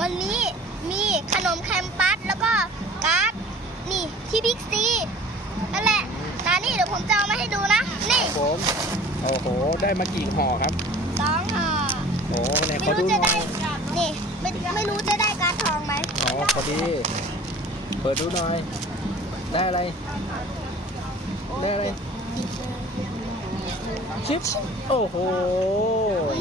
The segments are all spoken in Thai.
วันนี้มีขนมแคมปัสแล้วก็การ์ดนี่ที่บิ๊กซีนั่นแหละตานี่เดี๋ยวผมจะเอามาให้ดูนะ นี่ผมโอ้โห ได้มากี่ห่อครับสองห่อโอ้ไหนไม่ขอดูรู้หจะน่อได้ ยนี่ไม่ไม่รู้จะได้การ์ดทองไหมอ๋อพอดี เปิดดูหน่อย ได้อะไร ได้อะไร ชิป โอ้โห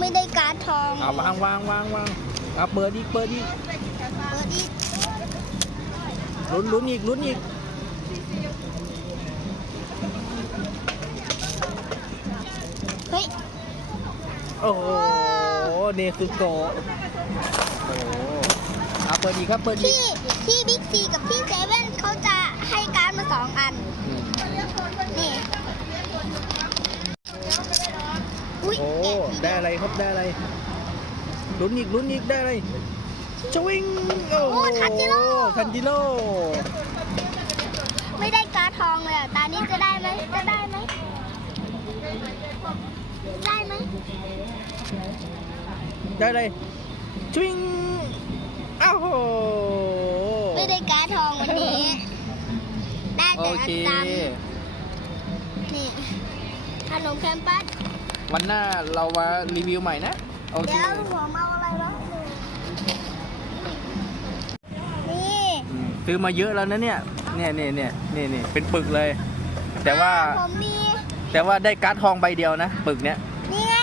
ไม่ได้การ์ดทองเอาวางวางวางวางเอาเปิดอีกเปิดอีกเปิดอีกลุ้นลุ้นอีกลุ้นอีกเฮ้ยโอ้โหเนซุโกะโอ้โหเอาเปิดอีกครับเปิดอีกที่ที่บิ๊กซีกับที่เซเว่นเขาจะให้การ์ดมาสองอันอืมนี่อุ้ยโอ้แกะทีเดียวได้อะไรครับได้อะไร ลุ้นอีกลุ้นอีกได้อะไรชวิงโอ้โหทันจิโร่ไม่ได้การ์ดทองเลยอะ ตานี้จะได้ไหมจะได้ไหมได้ไหมได้เลยชวิงอ้าวโห ไม่ได้การ์ดทองวันนี้ ได้โอแต่อัเคนดำนี่ขนมแคมปัสวันหน้าเรามารีวิวใหม่นะ โอเดี๋ยวผมเอาอะไรบ้านี่ซื้อมาเยอะแล้วนะเนี่ย เนี่ยเนี่ยเนี่ยเนี่ยเนี่เป็นปึกเลย แต่ว่าแต่ว่าได้การ์ดทองใบเดียวนะ ปึกเนี้ย นี่ไง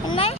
เห็นไหม